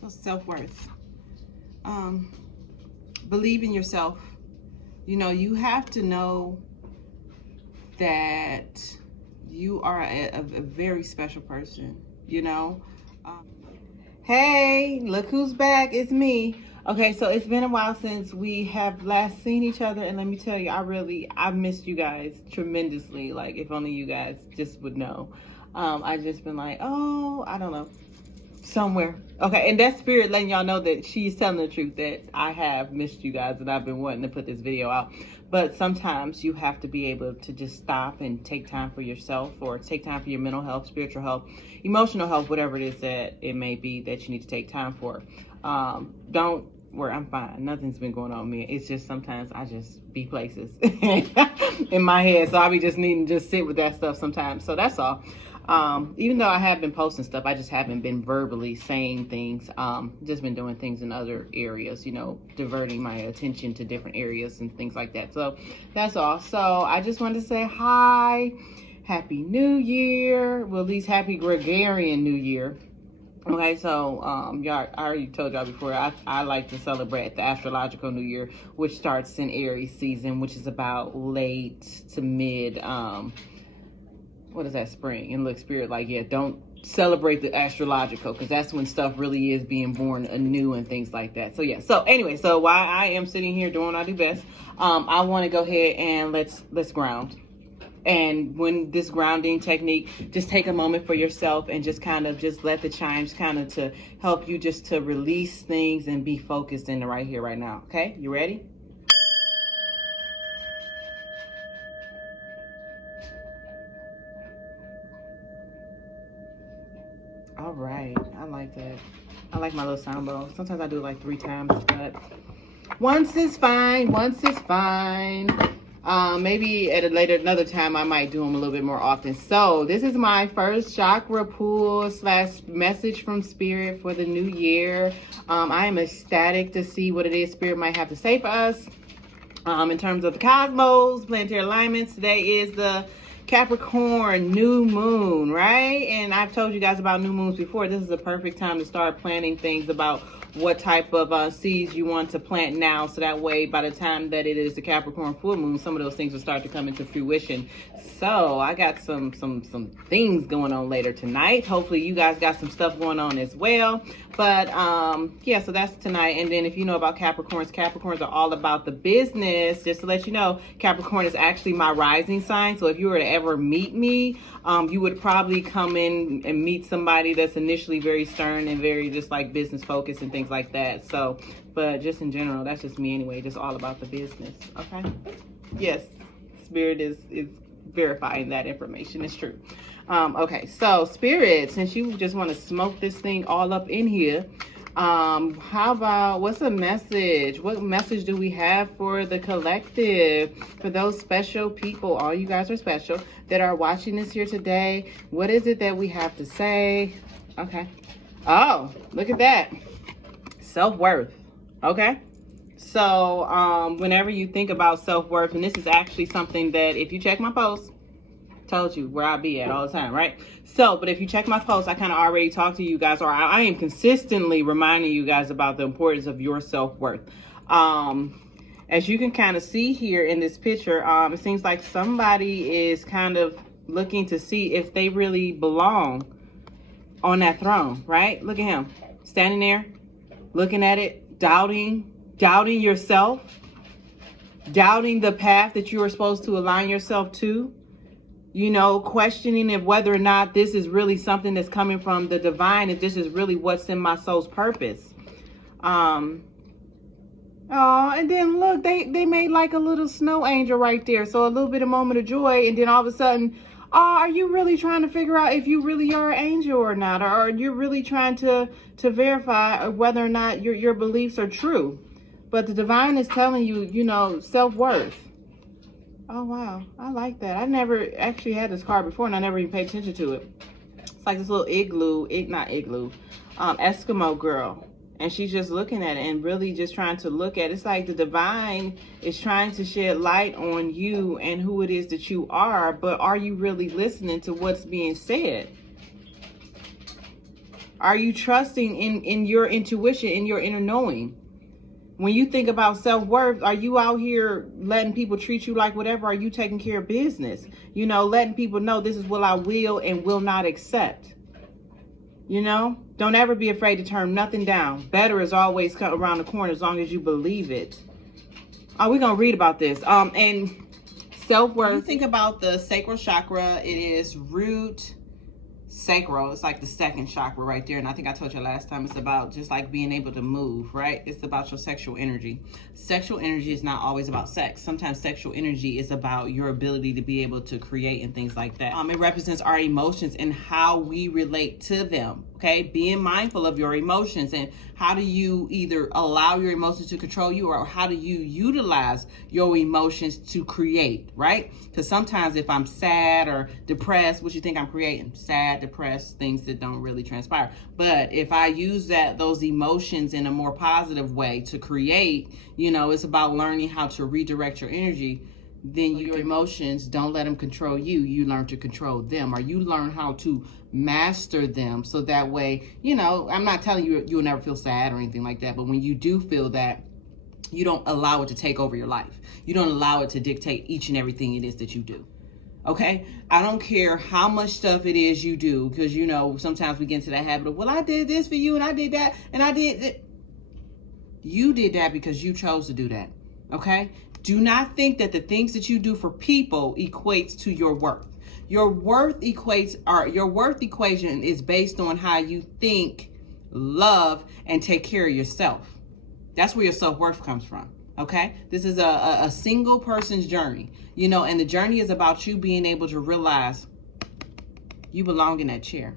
So self-worth. Believe in yourself. You know, you have to know that you are a very special person, you know. Hey, look who's back. It's me. Okay, so it's been a while since we have last seen each other, and let me tell you, I've missed you guys tremendously. Like, if only you guys just would know. I've just been like, oh, I don't know, somewhere. Okay, and that spirit letting y'all know that she's telling the truth, that I have missed you guys and I've been wanting to put this video out. But sometimes you have to be able to just stop and take time for yourself, or take time for your mental health, spiritual health, emotional health, whatever it is that it may be that you need to take time for. Don't worry, I'm fine. Nothing's been going on with me. It's just sometimes I just be places in my head. So I be just needing to just sit with that stuff sometimes. So that's all. Even though I have been posting stuff, I just haven't been verbally saying things. Just been doing things in other areas, you know, diverting my attention to different areas and things like that. So that's all. So I just wanted to say hi, Happy New Year. Well, at least Happy Gregorian New Year. Okay, so y'all, I already told y'all before, I like to celebrate the astrological New Year, which starts in Aries season, which is about late to mid, what is that, spring? And look, spirit, like, yeah, don't celebrate the astrological, because that's when stuff really is being born anew and things like that. So yeah, so anyway, so while I am sitting here doing what I do best, I want to go ahead and let's ground. And when this grounding technique, just take a moment for yourself and just kind of just let the chimes kind of to help you just to release things and be focused in the right here, right now. Okay, you ready? All right, I like that. I like my little sound bowl. Sometimes I do it like 3 times, but once is fine. Once is fine. Maybe at another time I might do them a little bit more often. So this is my first chakra pull / message from spirit for the new year. I am ecstatic to see what it is spirit might have to say for us. In terms of the cosmos, planetary alignments, today is the Capricorn new moon, right? And I've told you guys about new moons before. This is the perfect time to start planning things about what type of seeds you want to plant now, so that way by the time that it is the Capricorn full moon, some of those things will start to come into fruition. So I got some things going on later tonight. Hopefully you guys got some stuff going on as well. But yeah, so that's tonight. And then if you know about Capricorns are all about the business. Just to let you know, Capricorn is actually my rising sign. So if you were to ever meet me, you would probably come in and meet somebody that's initially very stern and very just like business focused and things like that. So, but just in general, that's just me anyway, just all about the business. Okay. Yes, spirit is verifying that information. It's true. Okay, so spirit, since you just want to smoke this thing all up in here, how about, what's a message? What message do we have for the collective, for those special people, all you guys are special, that are watching this here today? What is it that we have to say? Okay. Oh, look at that. Self-worth. Okay. So whenever you think about self-worth, and this is actually something that, if you check my post, told you where I be at all the time, right? So, but if you check my post, I kind of already talked to you guys, or I am consistently reminding you guys about the importance of your self-worth. As you can kind of see here in this picture, it seems like somebody is kind of looking to see if they really belong on that throne, right? Look at him standing there, looking at it, doubting yourself, doubting the path that you are supposed to align yourself to. You know, questioning if whether or not this is really something that's coming from the divine, if this is really what's in my soul's purpose. Oh, and then look, they made like a little snow angel right there. So a little bit of moment of joy, and then all of a sudden, are you really trying to figure out if you really are an angel or not? Or are you really trying to verify whether or not your beliefs are true? But the divine is telling you, you know, self-worth. Oh, wow. I like that. I never actually had this card before, and I never even paid attention to it. It's like this little Eskimo girl. And she's just looking at it and really just trying to look at it. It's like the divine is trying to shed light on you and who it is that you are, but are you really listening to what's being said? Are you trusting in your intuition, in your inner knowing? When you think about self-worth, are you out here letting people treat you like whatever? Are you taking care of business? You know, letting people know this is what I will and will not accept. You know, don't ever be afraid to turn nothing down. Better is always around the corner as long as you believe it. We're going to read about this. And self-worth. You think about the sacral chakra. It is root sacral. It's like the second chakra right there. And I think I told you last time, it's about just like being able to move, right? It's about your sexual energy. Sexual energy is not always about sex. Sometimes sexual energy is about your ability to be able to create and things like that. It represents our emotions and how we relate to them. Okay, being mindful of your emotions and how do you either allow your emotions to control you or how do you utilize your emotions to create, right? Because sometimes if I'm sad or depressed, what you think I'm creating? Sad, depressed, things that don't really transpire. But if I use those emotions in a more positive way to create, you know, it's about learning how to redirect your energy. Then your emotions, don't let them control you. You learn to control them, or you learn how to master them. So that way, you know, I'm not telling you you'll never feel sad or anything like that. But when you do feel that, you don't allow it to take over your life. You don't allow it to dictate each and everything it is that you do. Okay? I don't care how much stuff it is you do, because, you know, sometimes we get into that habit of, well, I did this for you and I did that and I did that. You did that because you chose to do that. Okay? Do not think that the things that you do for people equates to your worth. Your worth equation is based on how you think, love, and take care of yourself. That's where your self-worth comes from. Okay? This is a single person's journey, you know, and the journey is about you being able to realize you belong in that chair.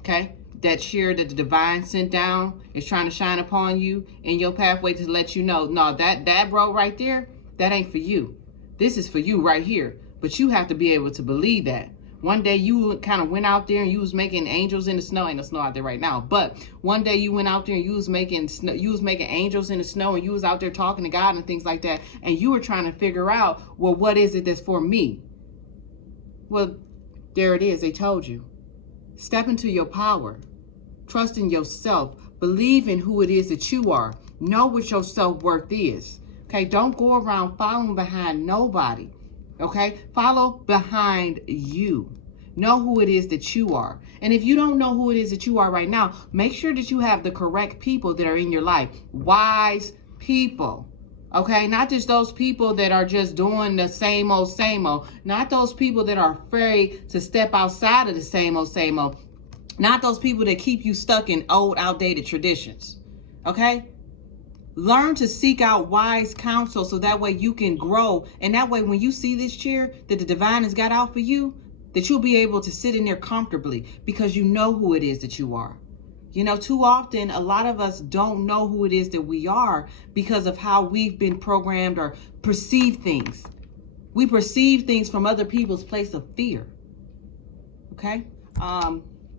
Okay? That chair that the divine sent down is trying to shine upon you in your pathway to let you know, no, that road right there, that ain't for you. This is for you right here. But you have to be able to believe that. One day you kind of went out there and you was making angels in the snow. Ain't no snow out there right now. But one day you went out there and you was making angels in the snow, and you was out there talking to God and things like that. And you were trying to figure out, well, what is it that's for me? Well, there it is. They told you. Step into your power. Trust in yourself. Believe in who it is that you are. Know what your self-worth is. Okay? Don't go around following behind nobody. Okay? Follow behind you. Know who it is that you are. And if you don't know who it is that you are right now, make sure that you have the correct people that are in your life. Wise people. Okay? Not just those people that are just doing the same old, same old. Not those people that are afraid to step outside of the same old, same old. Not those people that keep you stuck in old, outdated traditions. Okay? Learn to seek out wise counsel so that way you can grow. And that way when you see this chair that the divine has got out for you, that you'll be able to sit in there comfortably because you know who it is that you are. You know, too often, a lot of us don't know who it is that we are because of how we've been programmed or perceive things. We perceive things from other people's place of fear. Okay?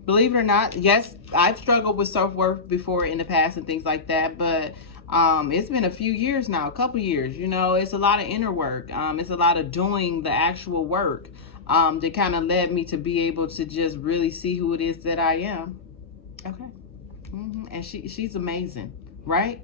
Believe it or not, yes, I've struggled with self-worth before in the past and things like that, but it's been a few years now, a couple years. You know, it's a lot of inner work. It's a lot of doing the actual work that kind of led me to be able to just really see who it is that I am. Okay. And she's amazing, right?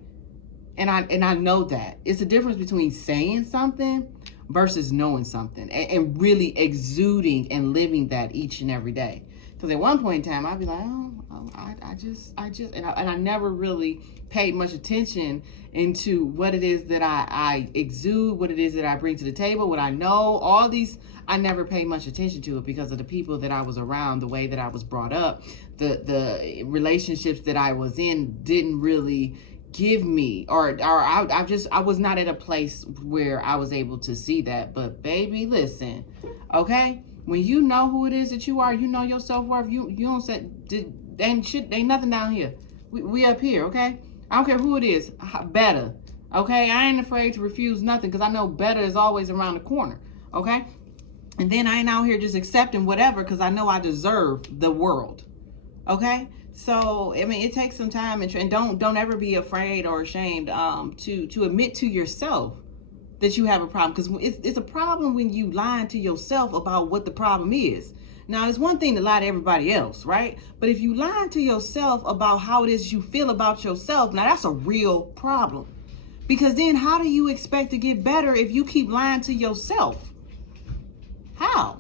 And I know that. It's a difference between saying something versus knowing something and really exuding and living that each and every day. Because at one point in time, I'd be like, and I never really paid much attention into what it is that I exude, what it is that I bring to the table, what I know, all these. I never paid much attention to it because of the people that I was around, the way that I was brought up, the relationships that I was in didn't really give me, or I was not at a place where I was able to see that. But baby, listen, okay? When you know who it is that you are, you know your self-worth, you don't say, ain't nothing down here. We up here, okay? I don't care who it is, better, okay? I ain't afraid to refuse nothing because I know better is always around the corner, okay? And then I ain't out here just accepting whatever because I know I deserve the world, okay? So, I mean, it takes some time, and don't ever be afraid or ashamed to admit to yourself that you have a problem, because it's a problem when you lying to yourself about what the problem is. Now, it's one thing to lie to everybody else, right? But if you lie to yourself about how it is you feel about yourself, now that's a real problem. Because then how do you expect to get better if you keep lying to yourself? How?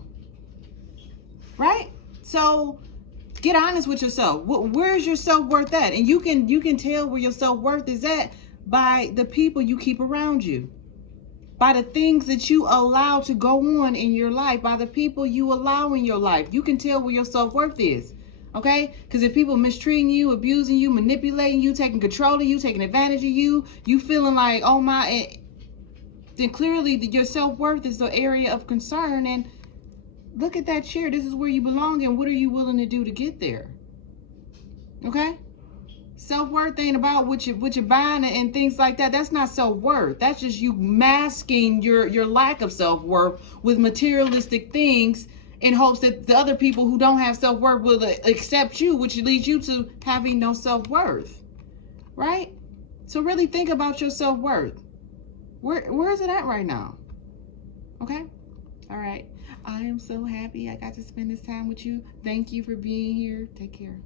Right? So get honest with yourself. Where's your self-worth at? And you can tell where your self-worth is at by the people you keep around you, by the things that you allow to go on in your life, by the people you allow in your life. You can tell where your self-worth is. Okay? Because if people mistreating you, abusing you, manipulating you, taking control of you, taking advantage of you, you feeling like, oh my, then clearly your self-worth is the area of concern. And look at that chair. This is where you belong, and what are you willing to do to get there? Okay? Self-worth ain't about what you're buying and things like that. That's not self-worth. That's just you masking your lack of self-worth with materialistic things in hopes that the other people who don't have self-worth will accept you, which leads you to having no self-worth. Right? So really think about your self-worth. Where is it at right now? Okay? All right. I am so happy I got to spend this time with you. Thank you for being here. Take care.